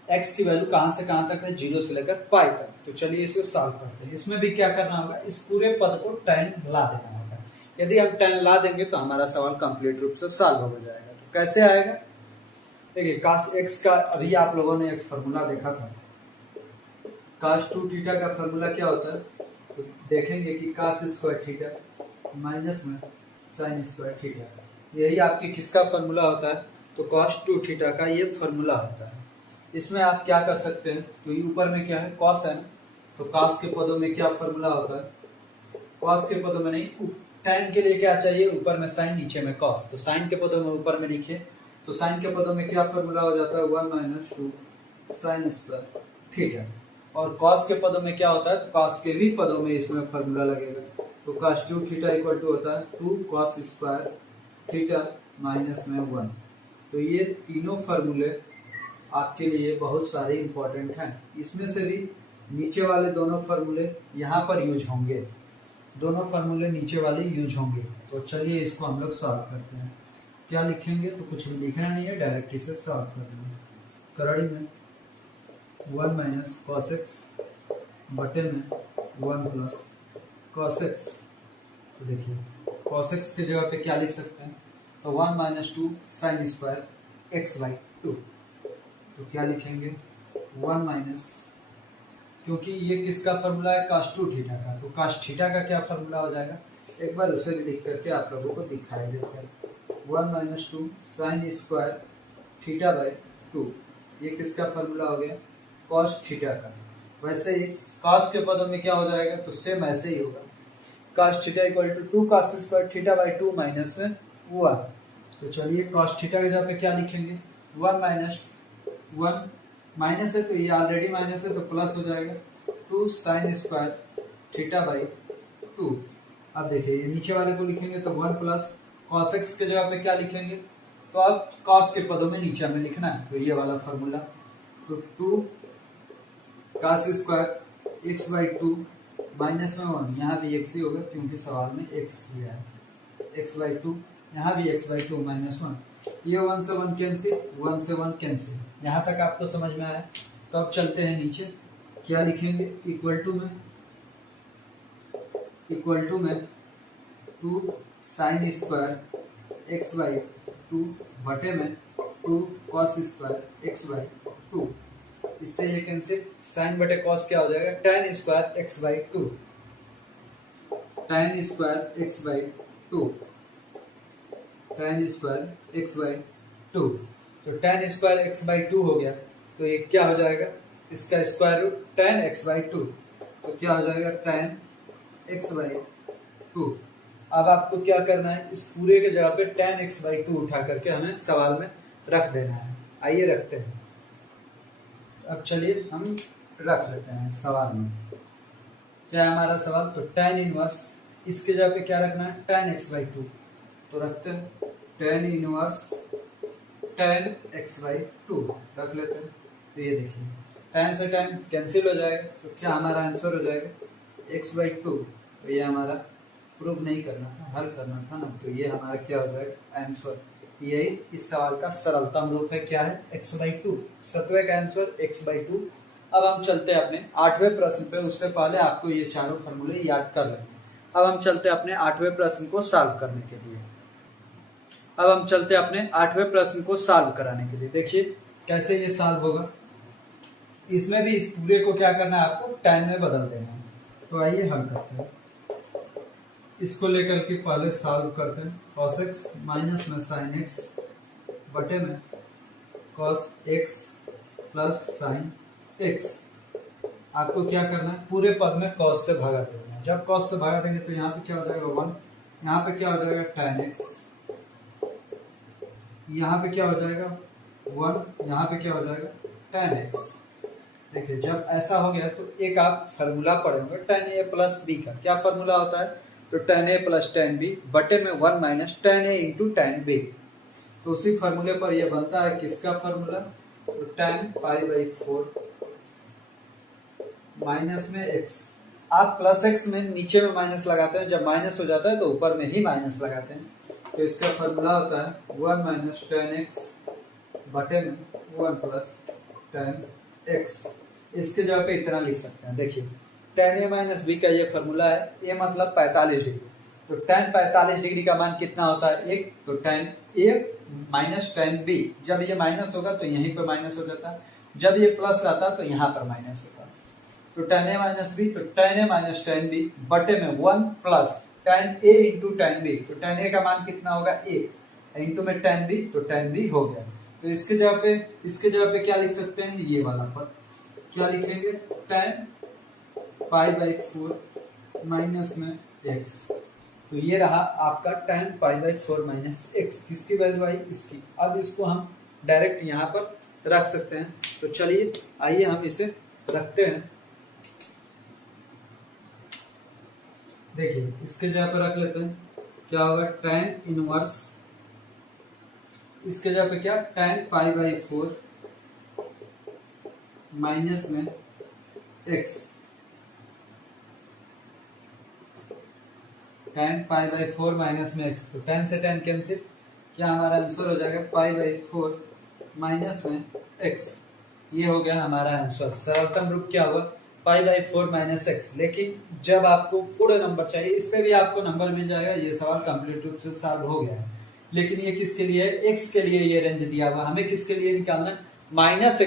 x की वैल्यू कहां से कहां तक है, 0 से लेकर पाई तक। तो चलिए इसको सॉल्व करते हैं। इसमें भी क्या करना होगा, इस पूरे पद को tan ला देना होगा। यदि हम tan ला देंगे तो हमारा सवाल कंप्लीट रूप से सॉल्व हो जाएगा। तो कैसे आएगा, देखिए cos x का अभी आप लोगों ने एक फॉर्मूला देखा था, cos 2 थीटा का फॉर्मूला क्या होता है, तो देखेंगे कि cos स्क्वायर थीटा माइनस में sin स्क्वायर थीटा। यही आपकी किसका फॉर्मूला होता है, तो cos 2 थीटा का ये फॉर्मूला होता है। इसमें आप क्या कर सकते हैं, क्योंकि ऊपर में क्या है cos है, तो cos के पदों में क्या फॉर्मूला होता है, cos के पदों में नहीं, tan के लिए क्या चाहिए, ऊपर में sin नीचे में cos। तो sin के पदों में ऊपर में लिखिए। तो sin के पदों में क्या फॉर्मूला हो जाता है, 1 माइनस 2 sin स्क्वायर थीटा। और cos के पदों में क्या होता है, तो cos के भी पदों में इसमें फॉर्मूला लगेगा। तो cos 2 थीटा इक्वल टू होता है 2 cos स्क्वायर थीटा माइनस में 1। तो ये तीनों फॉर्मूले आपके लिए बहुत सारे इंपॉर्टेंट हैं। इसमें से भी नीचे वाले दोनों फॉर्मूले यहाँ पर यूज होंगे। दोनों फार्मूले नीचे वाले यूज होंगे। तो चलिए इसको हम लोग सॉल्व करते हैं। क्या लिखेंगे, तो कुछ भी लिखना नहीं है, डायरेक्ट इसे सॉल्व कर देंगे। करड़ी में 1 माइनस कॉस एक्स बटे में 1 प्लस कॉस एक्स। तो देखिए कॉस एक्स की जगह पे क्या लिख सकते हैं, तो 1 minus 2 sine square x by 2। तो क्या लिखेंगे 1 माइनस, क्योंकि ये किसका फॉर्मूला है, कास्ट टू थीटा का, तो कास्ट थीटा का क्या फॉर्मूला हो जाएगा, एक बार उसे भी लिख करके आप लोगों को दिखाई देते हैं। 1 minus 2 sine square theta by 2, ये किसका फॉर्मूला हो गया, कॉस थीटा का। वैसे ही कॉस के पदों में क्या हो जाएगा, तो सेम ऐसे ही होगा, cos theta equal to 2 cos square theta by 2 minus में 1। तो चलिए कॉस थीटा के जगह पे क्या लिखेंगे, 1 माइनस 1 माइनस है तो ये ऑलरेडी माइनस है तो प्लस हो जाएगा 2 साइन स्क्वायर थीटा बाई 2। अब देखिए ये नीचे वाले को लिखेंगे तो 1 प्लस कॉस एक्स के जगह पे क्या लिखेंगे, तो अब कॉस के पदों में नीचे हमें लिखना है, तो ये वाला फॉर्मूला, तो 2 cos square x by 2 minus में 1, यहाँ भी एक्स ही होगा क्योंकि सवाल में एक्स दिया है, एक्स बाई 2, यहाँ भी एक्स बाई 2 माइनस 1, ये 1 से 1 कैंसिल, 1 से 1 कैंसिल। यहाँ तक आपको समझ में आया। तो अब चलते हैं नीचे, क्या लिखेंगे, इक्वल टू में 2 साइन स्क्वायर एक्स बाई 2 बटे में 2 कॉस स्क्वायर एक्स बाई 2। इससे ये कैंसिल, साइन बटे कॉस क्या हो जाएगा, tan square x by 2, tan square x by 2, tan square x by 2। तो tan स्क्वायर एक्स बाई 2 हो गया, तो ये क्या हो जाएगा, इसका square root tan x by 2, तो क्या हो जाएगा tan एक्स बाई 2। अब आपको क्या करना है, इस पूरे के जगह पे tan एक्स बाई 2 उठा करके हमें सवाल में रख देना है। आइए रखते हैं। अब चलिए हम रख लेते हैं सवाल में, क्या है हमारा सवाल, तो tan इनवर्स, इसके जगह पे क्या रखना है, tan एक्स बाई 2, तो रखते हैं tan inverse tan x by 2 रख लेते हैं। तो ये देखिए tan से tan कैंसिल हो जाएगा, तो क्या हमारा आंसर हो जाएगा x बाई 2। तो ये हमारा प्रूव नहीं करना था, हल करना था ना, तो ये हमारा क्या हो जाएगा आंसर। यही इस सवाल का सरलतम रूप है, क्या है, x बाई 2, सत्वे का आंसर x बाई 2। अब हम चलते हैं अपने 8वें प्रश्न पे, उससे पहले आपको ये चारों फॉर्मूले याद कर लेंगे। अब हम चलते हैं अपने 8वें प्रश्न को सॉल्व करने के लिए। अब हम चलते हैं अपने 8वें प्रश्न को सॉल्व कराने के लिए। देखिए कैसे ये सॉल्व होगा, इसमें भी इस पूरे को क्या करना है, आपको tan में बदल देना है। तो आइए हल करते हैं, इसको लेकर के पहले सॉल्व करते हैं। cos x माइनस में sin x बटे में cos x plus sin x। आपको क्या करना है, पूरे पद में cos से भागा देना है। जब cos से भागा देंगे तो यहाँ पे क्या हो जाएगा 1, यहाँ पे क्या हो जाएगा tan x, यहाँ पे क्या हो जाएगा 1, यहाँ पे क्या हो जाएगा tan x। देखिए जब ऐसा हो गया तो एक आप फार्मूला पढ़ेंगे tan a प्लस b का। क्या फार्मूला होता है, तो tan a plus tan b बटे में 1 minus tan a into tan b। तो उसी फार्मूले पर यह बनता है किसका फार्मूला, तो tan पाई बाई 4 माइनस में x। आप प्लस x में नीचे में माइनस लगाते हैं, जब माइनस हो जाता है तो ऊपर में ही माइनस लगाते हैं। तो इसका फार्मूला होता है 1 माइनस tan x बटे में 1 प्लस tan x। इसके जगह पे इतना लिख सकते हैं, देखिए tan a माइनस बी का ये फार्मूला है, a मतलब 45 डिग्री, तो tan 45 डिग्री का मान कितना होता है 1, तो tan a minus tan b, जब ये माइनस होगा तो यहीं पर माइनस हो जाता है, जब ये प्लस रहता है तो यहाँ पर माइनस होता है। तो tan a माइनस बी, तो tan a minus tan b बटे में 1 plus tan a into tan b, तो tan a का मान कितना होगा 1 इंटू में tan b, तो tan b हो गया। तो इसके जगह पे क्या लिख सकते हैं, ये वाला पद क्या लिखेंगे, tan पाई बाई 4 माइनस में x। तो ये रहा आपका tan pi by 4 minus x, किसकी वैल्यू आई, इसकी। अब इसको हम डायरेक्ट यहाँ पर रख सकते हैं। तो चलिए आइए हम इसे रखते हैं। देखिए इसके जगह पर रख लेते हैं, क्या होगा tan इनवर्स, इसके जगह पे क्या tan पाई बाई 4 माइनस में x। tan pi by 4 minus में x, तो tan से tan कैंसिल, क्या हमारा आंसर हो जाएगा पाई बाई 4 माइनस में x। ये हो गया हमारा आंसर। सरलतम रूप क्या हुआ पाई बाई 4 माइनस एक्स। लेकिन जब आपको पूरे नंबर चाहिए, इस पे भी आपको नंबर मिल जाएगा। ये सवाल कंप्लीट रूप से सॉल्व हो गया है। लेकिन ये किसके लिए है, x के लिए ये रेंज दिया हुआ, हमें किसके लिए निकालना है, माइनस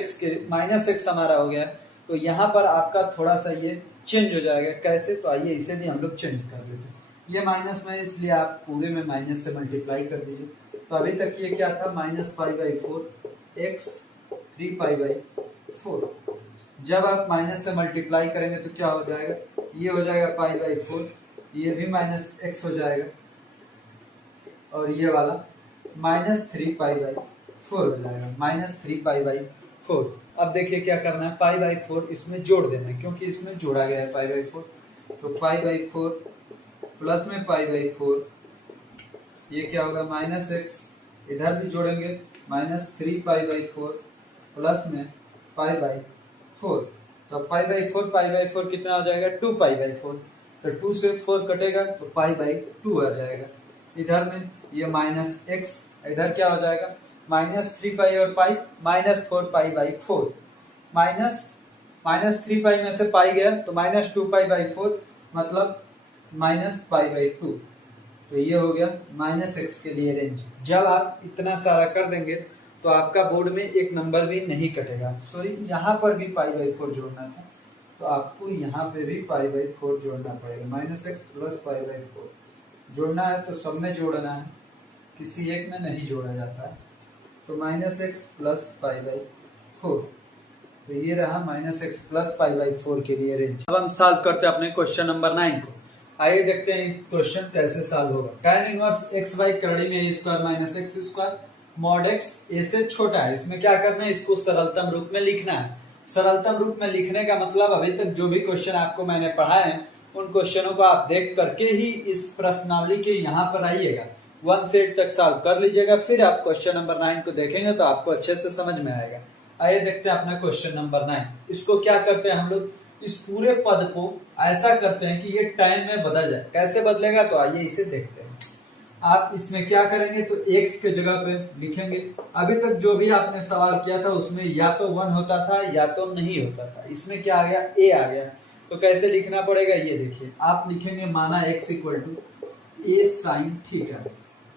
एक्स हमारा हो गया। तो यहाँ पर आपका थोड़ा सा ये चेंज हो जाएगा। कैसे, तो आइए इसे भी हम लोग चेंज कर लेते हैं। ये माइनस में, इसलिए आप पूरे में माइनस से मल्टीप्लाई कर दीजिए। तो अभी तक ये क्या था, minus pi by 4 x 3 pi by 4। जब आप माइनस से मल्टीप्लाई करेंगे तो क्या हो जाएगा, ये हो जाएगा पाई बाई 4, ये भी माइनस एक्स हो जाएगा, और ये वाला माइनस 3 पाई बाई 4 हो जाएगा, माइनस 3 पाई बाई 4। अब देखिए क्या करना है, पाई बाई 4 इसमें जोड़ देना है, क्योंकि इसमें जोड़ा गया है पाई बाई 4। तो पाई बाई 4 प्लस में पाई बाई 4, ये क्या होगा माइनस एक्स, इधर भी जोड़ेंगे माइनस 3 पाई बाई 4 प्लस में पाई बाई 4। तो पाई बाई 4 कितना हो जाएगा, 2 पाई बाई 4। तो 2 से 4 कटेगा तो पाई बाई 2 आ जाएगा। इधर में ये माइनस एक्स, इधर क्या हो जाएगा माइनस 3 पाई और pi minus 4 pi by 4। Minus 3 पाई में से पाई गया तो माइनस 2 पाई बाई 4, मतलब माइनस पाई बाई 2। तो ये हो गया माइनस एक्स के लिए रेंज। जब आप इतना सारा कर देंगे तो आपका बोर्ड में एक नंबर भी नहीं कटेगा। सॉरी, यहाँ पर भी पाई बाई 4 जोड़ना था, तो आपको यहाँ पे भी पाई बाई 4 जोड़ना पड़ेगा। Minus x plus pi by 4 जोड़ना है तो सब में जोड़ना है, किसी एक में नहीं जोड़ा जाता है। तो minus x plus pi by 4, तो ये रहा minus x plus pi by 4 के लिए रेंज। अब हम सॉल्व करते हैं अपने क्वेश्चन नंबर 9 को। आइए देखते हैं क्वेश्चन कैसे सॉल्व होगा। tan इनवर्स एक्स बाई करड़ी में a square minus x square mod x a से छोटा है। इसमें क्या करना है, इसको सरलतम रूप में लिखना है। सरलतम रूप में लिखने का मतलब अभी तक जो भी क्वेश्चन आपको मैंने पढ़ाए हैं उन क्वेश्चनों को आप देख करके ही इस प्रश्नावली के यहाँ पर आइएगा, 1 से 8 तक सॉल्व कर लीजिएगा, फिर आप क्वेश्चन नंबर 9 को देखेंगे तो आपको अच्छे से समझ में आएगा। आइए देखते हैं अपना क्वेश्चन नंबर 9। इसको क्या करते हैं हम लोग, इस पूरे पद को ऐसा करते हैं कि ये टाइम में बदल जाए। कैसे बदलेगा, तो आइए इसे देखते हैं। आप इसमें क्या करेंगे, तो x के जगह पे लिखेंगे। अभी तक जो भी आपने सवाल किया था उसमें या तो 1 होता था या तो नहीं होता था। इसमें क्या आ गया, a आ गया। तो कैसे लिखना पड़ेगा, ये देखिए। आप लिखेंगे माना x equal to a sine theta.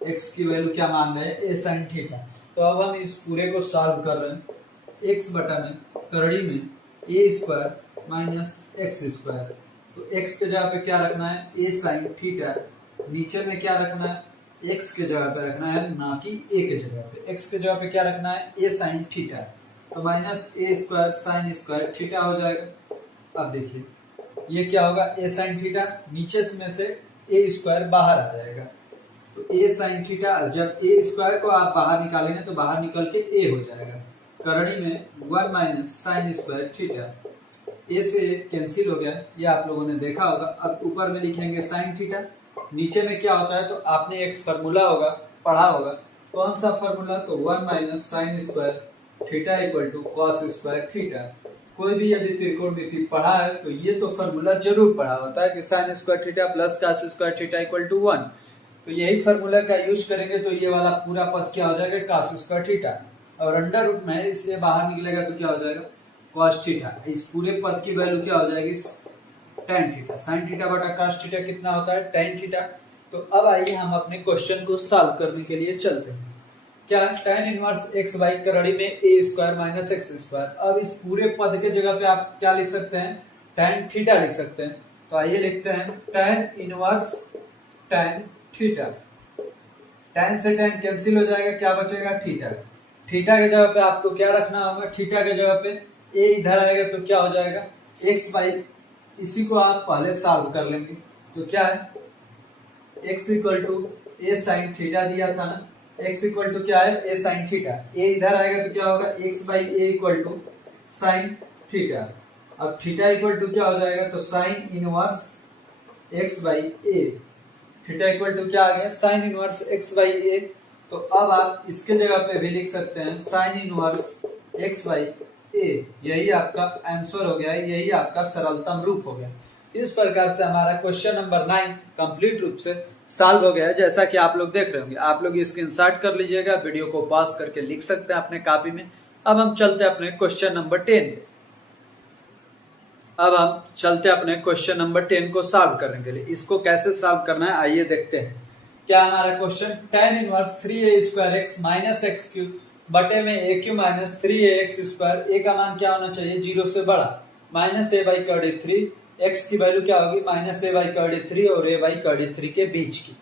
x की वैल्यू क्या मान रहे हैं, a साइन थीटा। तो अब हम इस पूरे को सॉल्व कर रहे हैं। x बटा में करड़ी में a square minus x square. तो x के जगह पे क्या रखना है, a साइन थीटा। नीचे में क्या रखना है, x के जगह पे रखना है, ना कि a के जगह पे। x के जगह पे क्या रखना है, a साइन थीटा। तो minus a square sine square theta हो जाएगा। अब देखिए ये क्या होगा, a साइन थीटा, नीचे में से a स्क्वायर बाहर आ जाएगा। तो a साइन थीटा, जब a स्क्वायर को आप बाहर निकालेंगे तो बाहर निकल के a हो जाएगा। करड़ी में 1 minus sine square theta, a से कैंसिल हो गया, ये आप लोगों ने देखा होगा। अब ऊपर में लिखेंगे साइन थीटा, नीचे में क्या होता है, तो आपने एक फार्मूला होगा पढ़ा होगा, कौन सा फार्मूला, तो 1 minus sine square theta equal to cos square theta. कोई भी यदि त्रिकोणमिति पढ़ा है तो ये तो फार्मूला जरूर पढ़ा होता है कि sine square theta plus cos square theta equal to 1। तो यही फार्मूला का यूज करेंगे तो ये वाला पूरा पद क्या हो जाएगा, कॉस स्क्वायर थीटा, और अंडर रूट में इसलिए बाहर निकलेगा तो क्या हो जाएगा, कॉस थीटा। इस पूरे पद की वैल्यू क्या हो जाएगी, tan थीटा। साइन थीटा बटा cos थीटा कितना होता है, tan थीटा। तो अब आइए हम अपने क्वेश्चन को सॉल्व करने के लिए चलते हैं। क्या, tan इनवर्स x बाई करड़ी में a square minus x square. अब इस पूरे पद के जगह पे आप क्या लिख सकते हैं, tan थीटा लिख सकते हैं। तो आइए लिखते हैं tan inverse tan theta. tan से tan कैंसिल हो जाएगा, क्या बचेगा, थीटा। थीटा के जगह पे आपको क्या रखना होगा, थीटा के जगह पे a इधर आएगा तो क्या हो जाएगा, x बाई, इसी को आप पहले सॉल्व कर लेंगे। तो क्या है, x equal to a sine theta दिया था ना, x इक्वल टू क्या है, ए साइन थीटा। a इधर आएगा तो क्या होगा, x by a equal to sine theta. अब थीटा इक्वल टू क्या हो जाएगा, तो sine inverse x by a. Theta equal to क्या आ गया, sine inverse x by a. तो अब आप इसके जगह पे भी लिख सकते हैं साइन इनवर्स x बाई ए। यही आपका आंसर हो गया है, यही आपका सरलतम रूप हो गया। इस प्रकार से हमारा क्वेश्चन नंबर 9 कंप्लीट रूप से सॉल्व हो गया है। जैसा कि आप लोग देख रहे होंगे, आप लोग स्क्रीनशॉट कर लीजिएगा, वीडियो को पॉज करके लिख सकते हैं अपने कॉपी में। अब हम चलते हैं अपने क्वेश्चन नंबर 10 पे। अब हम चलते हैं अपने क्वेश्चन नंबर 10 को सॉल्व करने के लिए। इसको कैसे सॉल्व करना है आइए देखते हैं। क्या हमारा question, tan inverse 3a² x minus x cube बटे में a³ माइनस 3ax², a का मान क्या होना चाहिए 0 से बड़ा, माइनस a/3, x की वैल्यू क्या होगी माइनस a/3 और a/3 के बीच की।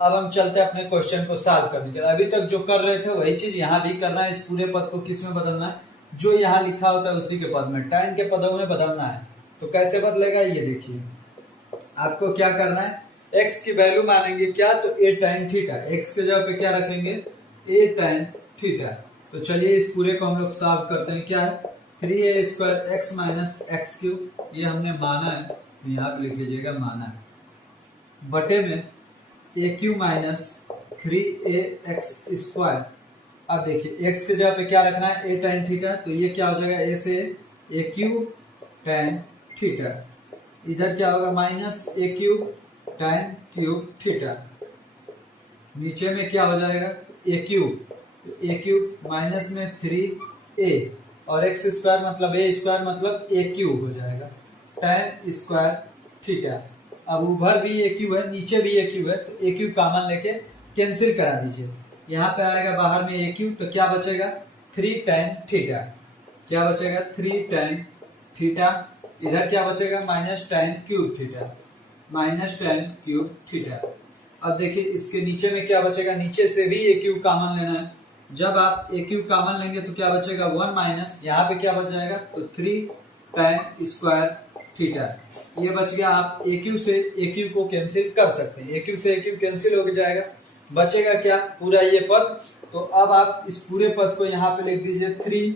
अब हम चलते हैं अपने क्वेश्चन को सॉल्व करने के लिए। अभी तक जो कर रहे थे वही चीज यहाँ भी करना है। इस पूरे पद को किस में बदलना है, जो यहाँ लिखा होता है उसी के पद में, tan के पदों में बदलना है। तो कैसे बदलेगा ये देखिए, आपको क्या करना है, x की वैल्यू मानेंगे क्या, तो a tan थीटा, x के जगह पे क्या रखेंगे a tan थीटा। तो चलिए इस पूरे को हम लोग सॉल्व करते हैं। क्या है 3a² x माइनस x³, ये हमने माना है, यहाँ पे लिख लीजिएगा माना है, बटे में a³ माइनस 3ax²। अब देखिए x के जगह पे क्या रखना है a tan थीटा, तो ये क्या हो जाएगा a से a³ tan थीटा, इधर क्या होगा माइनस a³ tan³ थीटा, नीचे में क्या हो जाएगा a³ माइनस में 3a और x² मतलब a² मतलब a³ हो जाएगा tan² थीटा। अब ऊपर भी a³ है, नीचे भी a³ है, तो a³ कॉमन लेके कैंसिल करा दीजिए। यहाँ पे आएगा बाहर में a³, तो क्या बचेगा 3 tan थीटा, क्या बचेगा 3 tan थीटा, इधर क्या बचेगा minus tan³ theta, minus tan³ theta. अब देखिए इसके नीचे में क्या बचेगा, नीचे से भी a³ कॉमन लेना है। जब आप a³ कॉमन लेंगे तो क्या बचेगा 1 माइनस, यहाँ पे क्या बच जाएगा तो 3 tan² थीटा, ये बच गया। आप a³ से a³ को कैंसिल कर सकते हैं, a³ से a³ कैंसिल हो जाएगा, बचेगा क्या पूरा ये पद। तो अब आप इस पूरे पद को यहाँ पे लिख दीजिए 3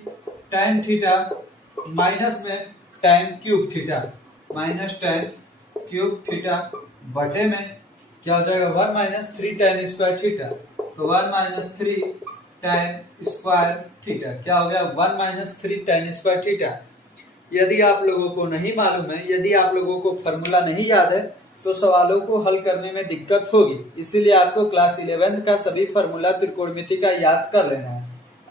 tan थीटा माइनस में tan³ theta, minus tan³ theta बटे में क्या हो जाएगा 1 माइनस 3 tan² थीटा, तो 1 माइनस 3 tan² थीटा, क्या हो गया 1 माइनस 3 tan² थीटा। यदि आप लोगों को नहीं मालूम है, यदि आप लोगों को फॉर्मूला नहीं याद है, तो सवालों को हल करने में दिक्कत होगी। इसीलिए आपको क्लास 11th का सभी फॉर्मूला त्रिकोणमिति का याद कर लेना है।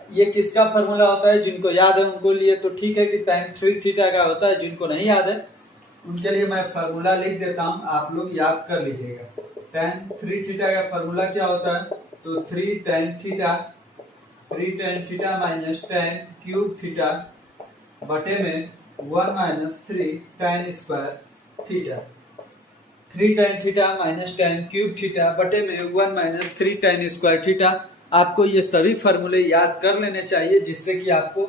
ये किसका फॉर्मूला होता है, जिनको याद है उनको लिए तो ठीक है कि tan3 थीटा का होता है, जिनको नहीं याद है उनके लिए मैं फॉर्मूला लिख देता हूँ, आप लोग याद कर लीजिएगा। tan3 थीटा का फॉर्मूला क्या होता है, तो 3 tan theta minus tan³ theta बटे में 1 minus 3 tan² theta, 3 tan theta minus tan³ theta बटे में 1 माइनस 3 tan² थीटा। आपको ये सभी फॉर्मूले याद कर लेने चाहिए, जिससे कि आपको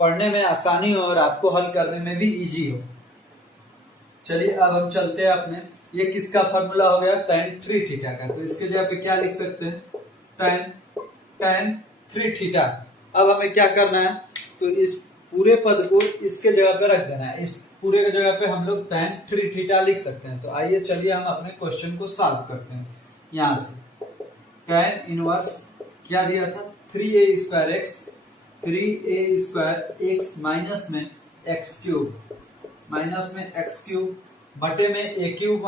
पढ़ने में आसानी हो और आपको हल करने में भी इजी हो। चलिए अब हम चलते हैं अपने, ये किसका फॉर्मूला हो गया tan3 थीटा का, तो इसके जगह पे क्या लिख सकते हैं tan3 थीटा। अब हमें क्या करना है, तो इस पूरे पद को इसके जगह पे रख देना है, इस पूरे की जगह पे हम लोग tan3 थीटा लिख सकते हैं। तो आइए चलिए हम अपने क्वेश्चन को सॉल्व करते हैं। यहाँ से tan इनवर्स क्या दिया था 3a² x माइनस में x³ बटे में a³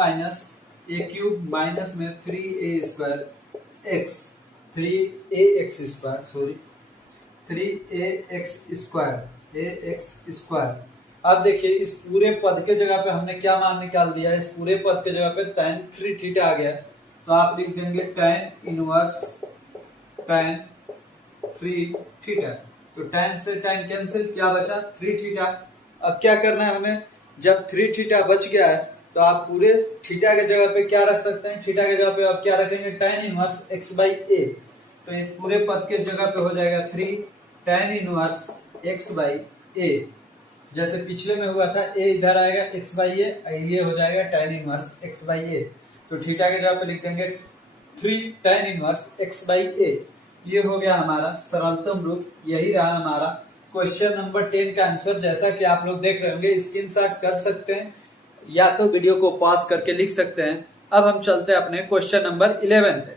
माइनस में 3ax², 3ax²। अब देखिए इस पूरे पद के जगह पे हमने क्या मान निकाल दिया, इस पूरे पद के जगह पे tan3 थीटा आ गया, तो आप लिख देंगे tan इनवर्स tan3 थीटा। तो tan से tan कैंसिल, क्या बचा 3 थीटा। अब क्या करना है हमें, जब 3 थीटा बच गया है तो आप पूरे थीटा के जगह पे क्या रख सकते हैं, थीटा के जगह पे आप क्या रखेंगे tan इनवर्स x/a। तो इस पूरे पद के जगह पे हो जाएगा 3 tan इनवर्स x/a, जैसे पिछले में हुआ था a इधर आएगा x/a, ये हो जाएगा tan इनवर्स x/a। तो थीटा के जगह पे लिख देंगे 3 tan इनवर्स x/a। ये हो गया हमारा सरलतम रूप, यही रहा हमारा क्वेश्चन नंबर 10 का आंसर। जैसा कि आप लोग देख रहे होंगे, स्क्रीनशॉट कर सकते हैं या तो वीडियो को पॉज करके लिख सकते हैं। अब हम चलते हैं अपने क्वेश्चन नंबर 11 पे।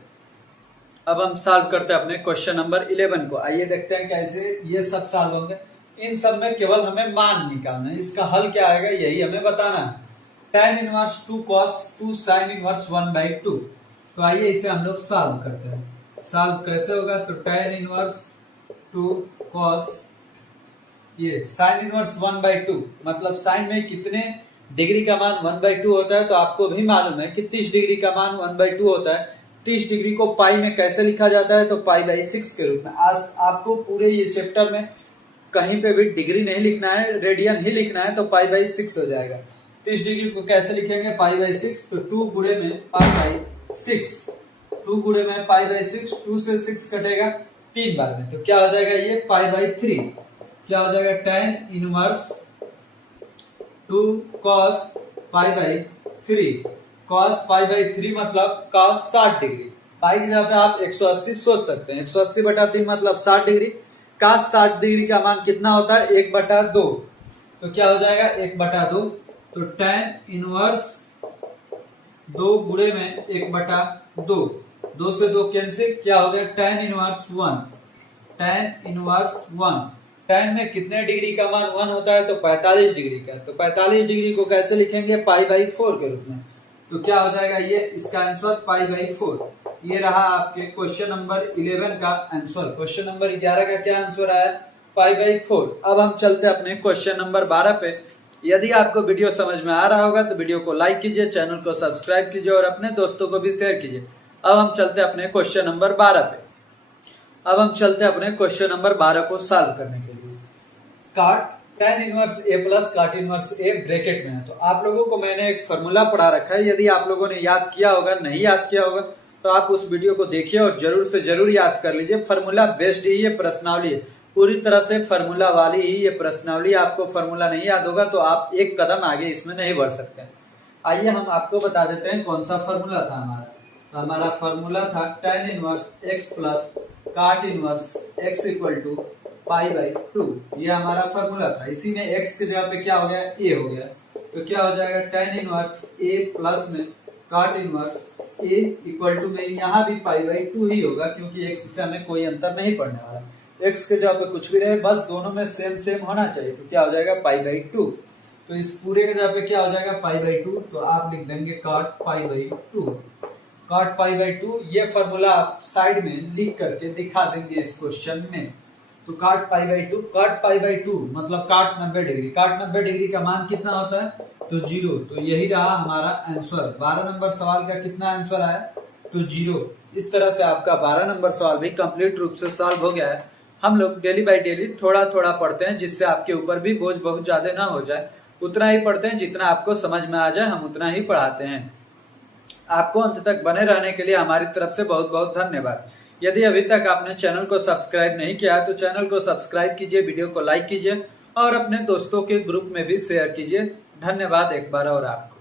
अब हम सॉल्व करते हैं अपने क्वेश्चन नंबर 11 को। आइए देखते हैं कैसे ये सब सॉल्व होंगे। इन सब में केवल हमें मान निकालना है, इसका हल क्या आएगा यही हमें बताना है। tan inverse 2 cos 2 sin inverse 1/2। तो आइए इसे हम लोग सॉल्व करते हैं। सॉल्व कैसे होगा, तो tan इनवर्स 2 cos ये sin इनवर्स 1/2 मतलब sin में कितने डिग्री का मान 1/2 होता है, तो आपको भी मालूम है कि 30 डिग्री का मान 1/2 होता है। 30 डिग्री को पाई में कैसे लिखा जाता है, तो पाई/6 के रूप में। आज आपको पूरे ये चैप्टर में कहीं पे भी डिग्री नहीं लिखना है, रेडियन ही लिखना है, तो पाई/6 हो जाएगा। 30 डिग्री को कैसे लिखेंगे, पाई/6, तो 2 गुणे में पाई/6, 2 गुणे में पाई/6, 2 से 6 कटेगा 3 बार में, तो क्या हो जाएगा ये पाई/3। क्या हो जाएगा, tan इनवर्स 2 cos पाई/3, cos पाई/3 मतलब cos 60 डिग्री। पाई की जगह पे आप 180 सोच सकते हैं, 180/3 मतलब 60 डिग्री। cos 60 डिग्री का मान कितना होता है, 1/2। तो क्या हो जाएगा 1/2, तो tan इनवर्स 2 गुणे में 1/2, 2 से 2 कैंसिल, क्या हो गया tan inverse 1, tan inverse 1। tan में कितने डिग्री का मान 1 होता है, तो 45 डिग्री का। तो 45 डिग्री को कैसे लिखेंगे, पाई/4 के रूप में। तो क्या हो जाएगा ये, इसका आंसर पाई/4। ये रहा आपके क्वेश्चन नंबर 11 का आंसर। क्वेश्चन नंबर 11 का क्या आंसर आया, पाई/4। अब हम चलते हैं अपने क्वेश्चन नंबर 12 पे। यदि आपको वीडियो समझ में आ रहा होगा तो वीडियो को लाइक कीजिए, चैनल को सब्सक्राइब कीजिए और अपने दोस्तों को भी शेयर कीजिए। अब हम चलते हैं अपने क्वेश्चन नंबर 12 पे। अब हम चलते हैं अपने क्वेश्चन नंबर 12 को सॉल्व करने के लिए। काट tan इनवर्स a प्लस काट इनवर्स a ब्रैकेट में है। तो आप लोगों को मैंने एक फॉर्मूला पढ़ा रखा है, यदि आप लोगों ने याद किया होगा, नहीं याद किया होगा तो आप उस वीडियो को देखिए और जरूर से जरूर याद कर लीजिए। फॉर्मूला बेस्ड ही ये प्रश्नावली है, पूरी तरह से फॉर्मूला वाली ही ये प्रश्नावली। आपको फॉर्मूला नहीं याद होगा तो आप एक कदम आगे इसमें नहीं बढ़ सकते। आइए हम आपको बता देते हैं कौन सा फॉर्मूला था हमारा। तो हमारा फॉर्मूला था tan इनवर्स x प्लस काट इनवर्स x इक्वल टू पाई/2। ये हमारा फॉर्मूला था। इसी में x की जगह पे क्या हो गया, a हो गया। तो क्या हो जाएगा, tan इनवर्स a प्लस में काट इनवर्स a इक्वल टू में यहाँ भी पाई/2 ही होगा, क्योंकि x से हमें कोई अंतर नहीं पड़ने वाला। x के जगह पे कुछ भी रहे, बस दोनों में सेम सेम होना चाहिए। तो क्या हो जाएगा पाई/2। तो इस पूरे के जगह पे क्या हो जाएगा पाई/2, तो आप लिख देंगे काट पाई/2। काट पाई/2 ये फॉर्मूला आप साइड में लिख करके दिखा देंगे इस क्वेश्चन में। तो काट पाई/2 मतलब काट 90 डिग्री। काट 90 डिग्री का मान कितना होता है, तो 0। तो यही रहा हमारा आंसर। 12 नंबर सवाल का कितना आंसर आया, तो 0। इस तरह से आपका 12 नंबर सवाल भी कंप्लीट रूप से सॉल्व हो गया है। हम लोग डेली बाय डेली थोड़ा थोड़ा पढ़ते हैं, जिससे आपके ऊपर भी बोझ बहुत ज्यादा ना हो जाए। उतना ही पढ़ते हैं जितना आपको समझ में आ जाए, हम उतना ही पढ़ाते हैं। आपको अंत तक बने रहने के लिए हमारी तरफ से बहुत बहुत धन्यवाद। यदि अभी तक आपने चैनल को सब्सक्राइब नहीं किया तो चैनल को सब्सक्राइब कीजिए, वीडियो को लाइक कीजिए और अपने दोस्तों के ग्रुप में भी शेयर कीजिए। धन्यवाद एक बार और आपको।